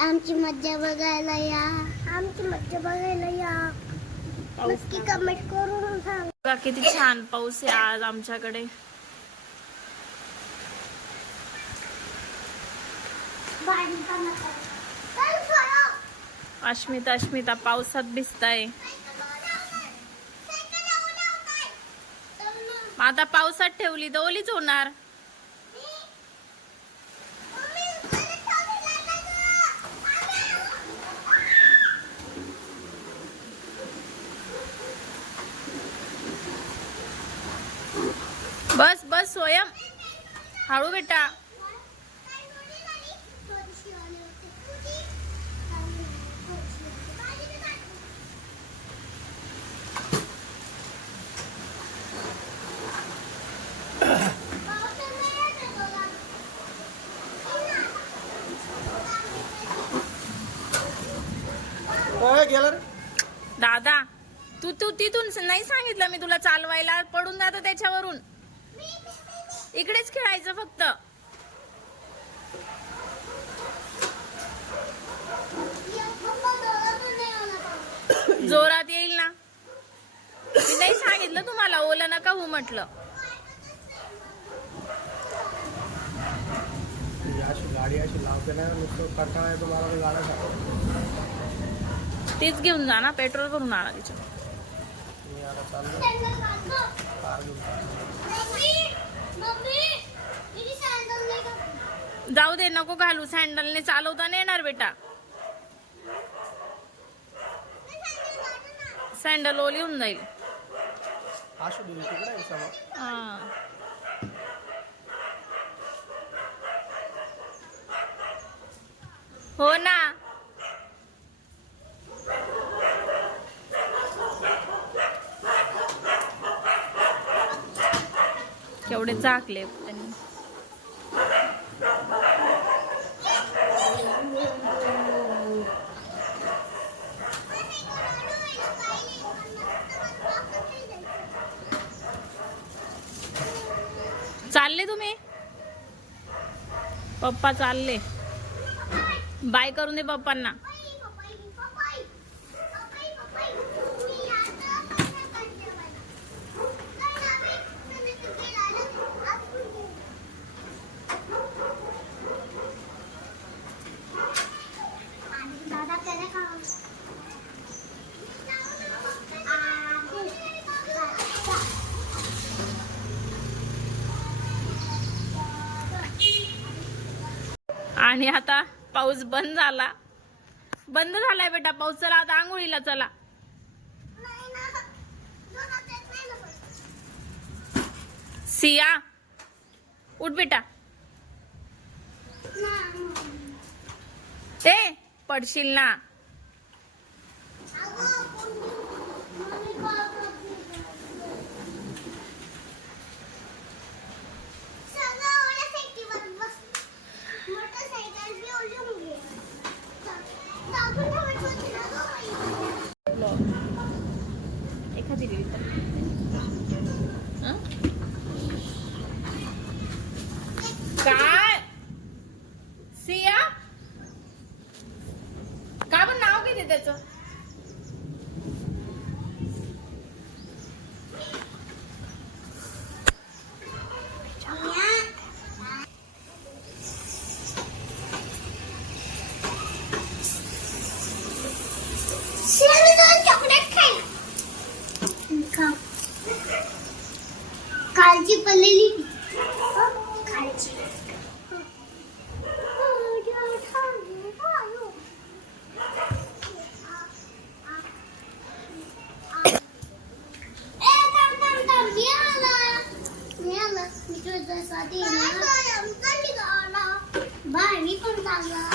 आमची मज्जा बघायला या. आमची मज्जा बघायला या. नक्की कमेंट करून सांग. किती छान पाऊस आहे आज आमच्याकडे. अश्मिता अश्मिता पावसात भिजताय. आता पावसात ठेवली तर ओलीच होणार. बस बस स्वयं. हळू बेटा. दादा तू तू तिथून नाही सांगितलं मी तुला चालवायला. पडून जातो त्याच्यावरून. इकडेच खेळायचं फक्त. जोरात येईल ना? मी नाही सांगितलं तुम्हाला ओलं नका हो म्हटलं. गाडी अशी लावते ना नुसतं कंटाळा येतो मला तीच घेऊन जा ना पेट्रोल भरून आणा तिच्या मी आता चाललो जाऊ दे नको घालू. सँडलने चालवता नाही येणार बेटा. सँडल ओली होऊन जाईल. हा. हो ना. केवढे चाकले. त्यांनी चालले तुम्ही? पप्पा चालले. बाय करून दे पप्पांना. आणि आता पाऊस बंद झाला. बंद झालाय बेटा पाऊस. चला आता आंघोळीला चला. सिया उठ बेटा. ए पडशील ना. తిరిగి కాదు खालची पडलेली. बाय मी पण चालला.